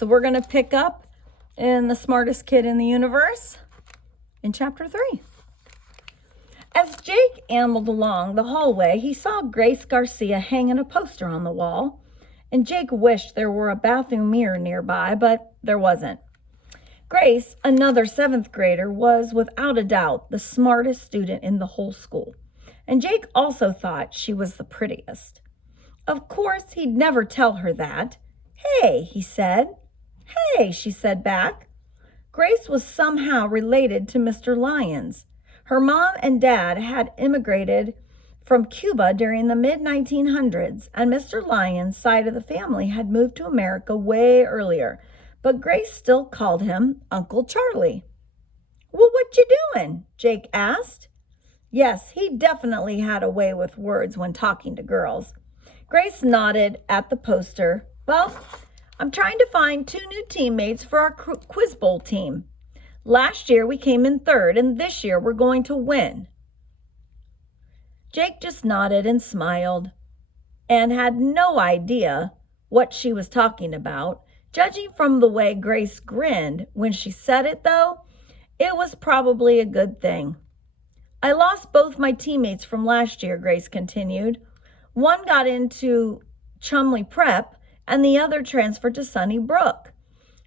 So we're going to pick up in The Smartest Kid in the Universe in Chapter 3. As Jake ambled along the hallway, he saw Grace Garcia hanging a poster on the wall, and Jake wished there were a bathroom mirror nearby, but there wasn't. Grace, another 7th grader, was without a doubt the smartest student in the whole school, and Jake also thought she was the prettiest. Of course, he'd never tell her that. "Hey," he said. "Hey," she said back. Grace was somehow related to Mr. Lyons. Her mom and dad had immigrated from Cuba during the mid-1900s, and Mr. Lyons' side of the family had moved to America way earlier, but Grace still called him Uncle Charlie. "Well, what you doing?" Jake asked. Yes, he definitely had a way with words when talking to girls. Grace nodded at the poster. "Well, I'm trying to find 2 new teammates for our quiz bowl team. Last year we came in 3rd, and this year we're going to win." Jake just nodded and smiled and had no idea what she was talking about. Judging from the way Grace grinned when she said it, though, it was probably a good thing. "I lost both my teammates from last year," Grace continued. "One got into Chumley Prep, and the other transferred to Sunnybrook."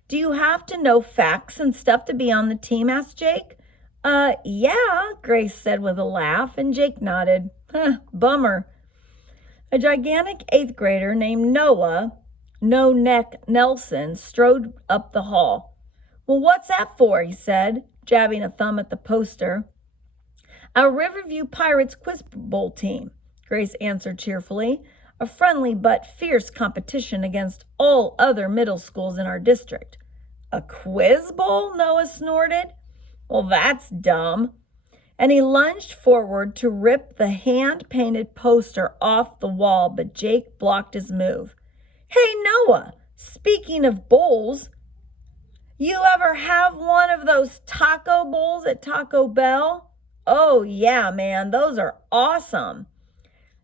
"Do you have to know facts and stuff to be on the team?" asked Jake. Yeah," Grace said with a laugh, and Jake nodded. Bummer." A gigantic 8th grader named Noah No Neck Nelson strode up the hall. "Well, what's that for?" he said, jabbing a thumb at the poster. "Our Riverview Pirates Quiz Bowl team," Grace answered cheerfully. "A friendly but fierce competition against all other middle schools in our district." "A quiz bowl?" Noah snorted. "Well, that's dumb." And he lunged forward to rip the hand-painted poster off the wall, but Jake blocked his move. "Hey, Noah, speaking of bowls, you ever have one of those taco bowls at Taco Bell?" "Oh, yeah, man, those are awesome."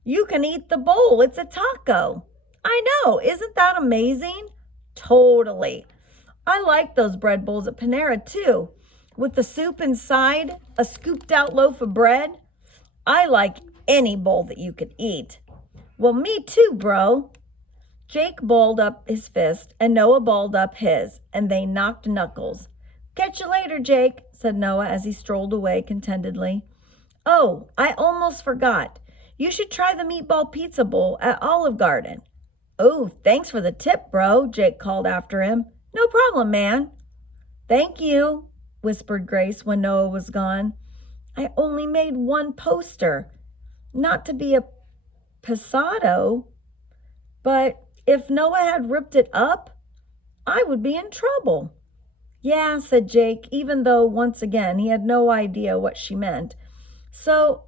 "You can eat the bowl. It's a taco." "I know. Isn't that amazing?" "Totally. I like those bread bowls at Panera, too. With the soup inside, a scooped-out loaf of bread. I like any bowl that you could eat." "Well, me too, bro." Jake balled up his fist, and Noah balled up his, and they knocked knuckles. "Catch you later, Jake," said Noah as he strolled away contentedly. "Oh, I almost forgot. You should try the meatball pizza bowl at Olive Garden." "Oh, thanks for the tip, bro," Jake called after him. "No problem, man." "Thank you," whispered Grace when Noah was gone. "I only made 1 poster. Not to be a pesado, but if Noah had ripped it up, I would be in trouble." "Yeah," said Jake, even though once again he had no idea what she meant. "So,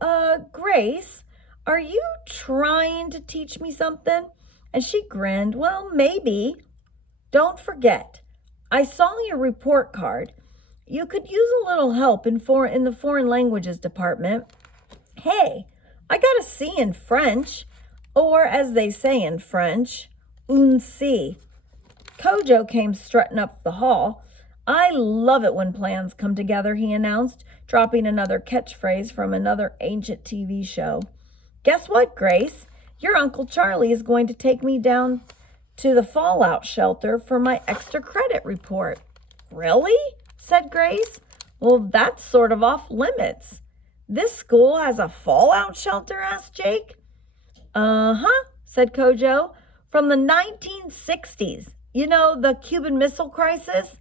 Grace, are you trying to teach me something?" And she grinned. "Well, maybe. Don't forget, I saw your report card. You could use a little help in the foreign languages department." "Hey, I got a C in French, or as they say in French, un C." Kojo came strutting up the hall. "I love it when plans come together," he announced, dropping another catchphrase from another ancient TV show. "Guess what, Grace? Your Uncle Charlie is going to take me down to the fallout shelter for my extra credit report." "Really?" said Grace. "Well, that's sort of off limits." "This school has a fallout shelter?" asked Jake. "Uh-huh," said Kojo. "From the 1960s. You know, the Cuban Missile Crisis?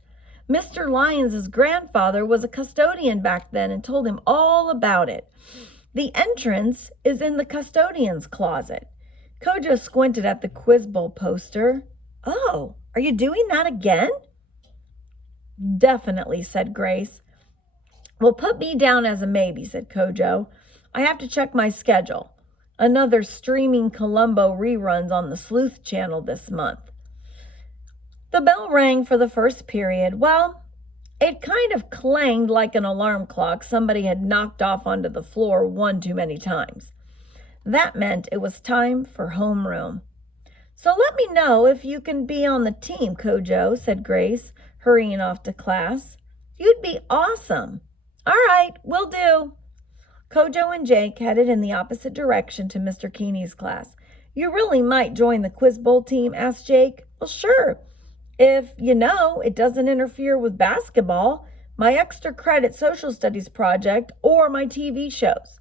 Mr. Lyons' grandfather was a custodian back then and told him all about it. The entrance is in the custodian's closet." Kojo squinted at the quiz bowl poster. "Oh, are you doing that again?" "Definitely," said Grace. "Well, put me down as a maybe," said Kojo. "I have to check my schedule. Another streaming Columbo reruns on the Sleuth channel this month." The bell rang for the first period. Well, it kind of clanged like an alarm clock somebody had knocked off onto the floor one too many times. That meant it was time for homeroom. So let me know if you can be on the team, Kojo, said Grace, hurrying off to class. You'd be awesome. All right, will do. Kojo and Jake headed in the opposite direction to Mr. Keeney's class. You really might join the Quiz Bowl team, asked Jake. Well, sure. If, it doesn't interfere with basketball, my extra credit social studies project, or my TV shows.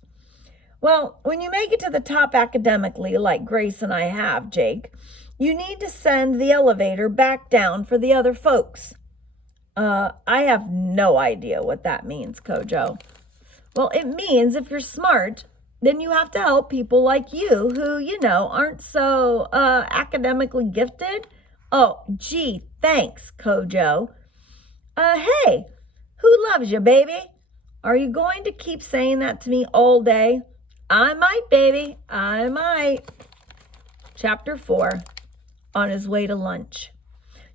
Well, when you make it to the top academically, like Grace and I have, Jake, you need to send the elevator back down for the other folks. I have no idea what that means, Kojo. Well, it means if you're smart, then you have to help people like you who, aren't so academically gifted. Oh, gee, thanks, Kojo. Hey, who loves you, baby? Are you going to keep saying that to me all day? I might, baby, I might. Chapter 4, on his way to lunch.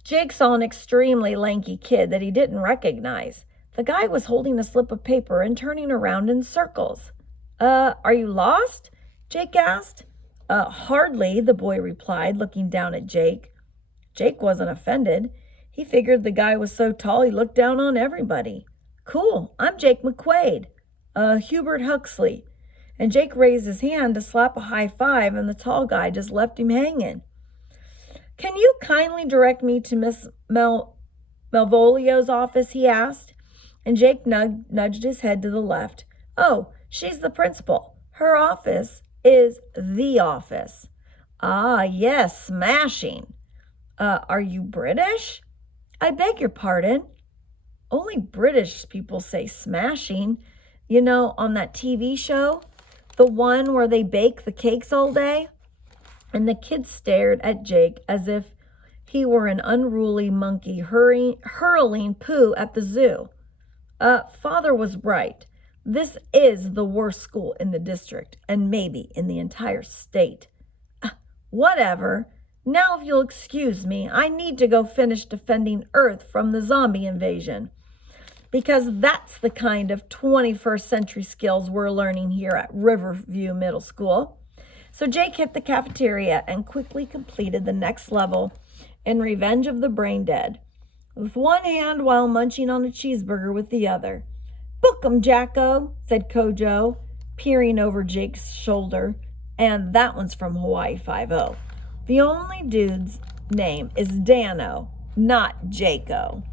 Jake saw an extremely lanky kid that he didn't recognize. The guy was holding a slip of paper and turning around in circles. Are you lost? Jake asked. Hardly, the boy replied, looking down at Jake. Jake wasn't offended. He figured the guy was so tall he looked down on everybody. Cool, I'm Jake McQuaid. Hubert Huxley. And Jake raised his hand to slap a high five, and the tall guy just left him hanging. Can you kindly direct me to Miss Malvolio's office, he asked. And Jake nudged his head to the left. Oh, she's the principal. Her office is the office. Ah, yes, smashing. Are you British? I beg your pardon. Only British people say smashing. On that TV show, the one where they bake the cakes all day? And the kid stared at Jake as if he were an unruly monkey hurling poo at the zoo. Father was right. This is the worst school in the district, and maybe in the entire state. Whatever. Now, if you'll excuse me, I need to go finish defending Earth from the zombie invasion. Because that's the kind of 21st century skills we're learning here at Riverview Middle School. So Jake hit the cafeteria and quickly completed the next level in Revenge of the Brain Dead, with one hand while munching on a cheeseburger with the other. Book 'em, Jacko, said Kojo, peering over Jake's shoulder. And that one's from Hawaii Five-0. The only dude's name is Dano, not Jaco.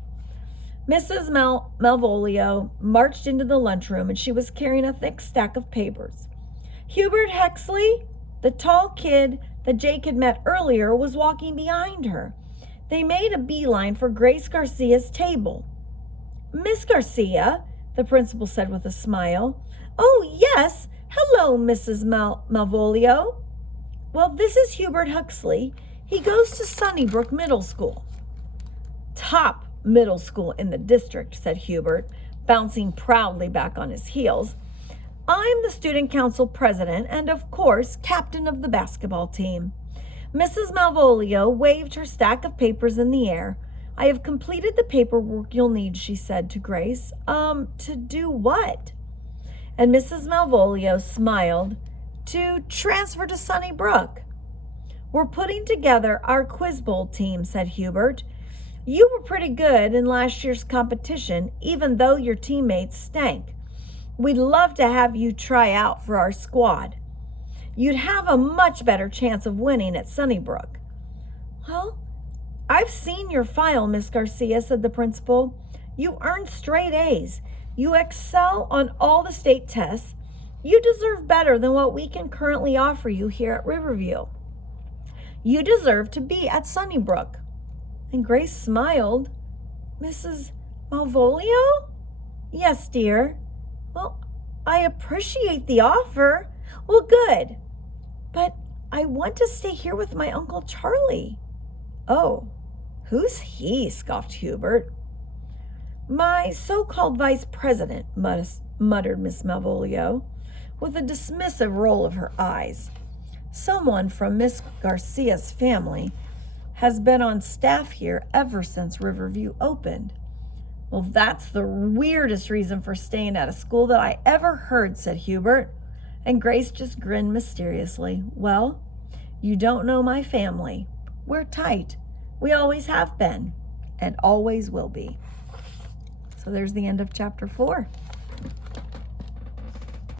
Mrs. Malvolio marched into the lunchroom, and she was carrying a thick stack of papers. Hubert Huxley, the tall kid that Jake had met earlier, was walking behind her. They made a beeline for Grace Garcia's table. Miss Garcia, the principal said with a smile. Oh, yes. Hello, Mrs. Malvolio. Well, this is Hubert Huxley. He goes to Sunnybrook Middle School. Top middle school in the district, said Hubert, bouncing proudly back on his heels. I'm the student council president and, of course, captain of the basketball team. Mrs. Malvolio waved her stack of papers in the air. I have completed the paperwork you'll need, she said to Grace. To do what? And Mrs. Malvolio smiled. To transfer to Sunnybrook. We're putting together our Quiz Bowl team, said Hubert. You were pretty good in last year's competition, even though your teammates stank. We'd love to have you try out for our squad. You'd have a much better chance of winning at Sunnybrook. Well, I've seen your file, Miss Garcia, said the principal. You earned straight A's. You excel on all the state tests. You deserve better than what we can currently offer you here at Riverview. You deserve to be at Sunnybrook. And Grace smiled. Mrs. Malvolio? Yes, dear. Well, I appreciate the offer. Well, good. But I want to stay here with my Uncle Charlie. Oh, who's he? Scoffed Hubert. My so-called vice president, muttered Miss Malvolio, with a dismissive roll of her eyes. Someone from Miss Garcia's family has been on staff here ever since Riverview opened. Well, that's the weirdest reason for staying at a school that I ever heard, said Hubert. And Grace just grinned mysteriously. Well, you don't know my family. We're tight. We always have been and always will be. So there's the end of chapter 4.